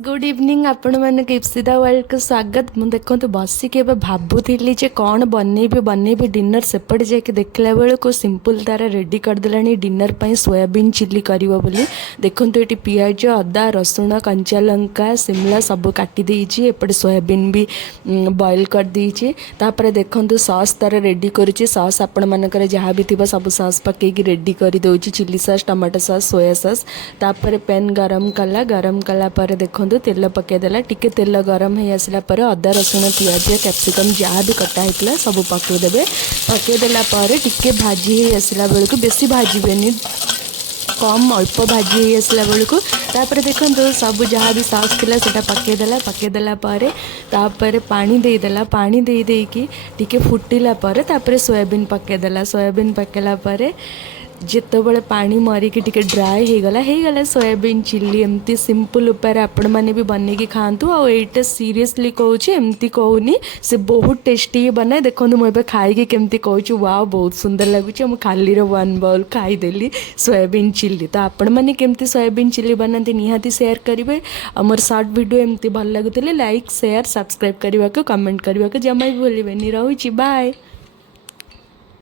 Good evening आपण मानक Ipsita world को स्वागत। मु देखो बसिक भावुली कौन बनइबी डिनर सेपटे जाके देखला बेल को सिंपल तार रेडी करदेला डिनर पर सोयाबीन चिल्ली कर देखो ये पिज अदा रसुण कंचा लंका शिमला सब काटी देछि एपटे सोयाबीन भी बॉईल कर देछि। तापर देखो सॉस तार रेडी करुच्ची सॉस आपण मानकर जहाँ भी थी सब सॉस पकईकि रेडी कर दउछि chilli sauce tomato sauce soya sauce. तापर पैन गरम कला पर देखो तेल पकईदेला टिके तेल गरम हो आसला पर अदा रसुण पियाज कैप्सिकम जहाँ भी कटा होता सब पकईदेवे। पकईदेला टिके भाजी हो आसला बेलू बेसी भाजबेनी कम अल्प भाजी हो आसला बेलू तापर देखो सब जहाँ भी सॉस थिला सेटा पकईदेला तापर पानी देदेला पानी दे देकी टिके फुटिला तापर सोयाबीन पकईदेला सोयाबीन पकईला जिते बड़े पानी मरिकी टिके ड्राए हो सोयाबीन चिल्ली एमती सिंपल उपाय आपण मैंने भी बनईकी खातु आईटा सीरीयसली कहूँ एमती कहूनी से बहुत टेस्टी बनाए। देखो मुझे खाई केमती कहूँ वाओ बहुत सुंदर लगुच खाली वन बाउल खाईदेली सोयाबीन चिल्ली। तो आपण मैंने केमती सोयाबीन चिल्ली बनाते निहाती शेयर करेंगे। मोर शॉर्ट वीडियो एमती भल लगुले लाइक शेयर सब्सक्राइब करने को कमेंट करने को जमा भी भूलें। रोची बाय।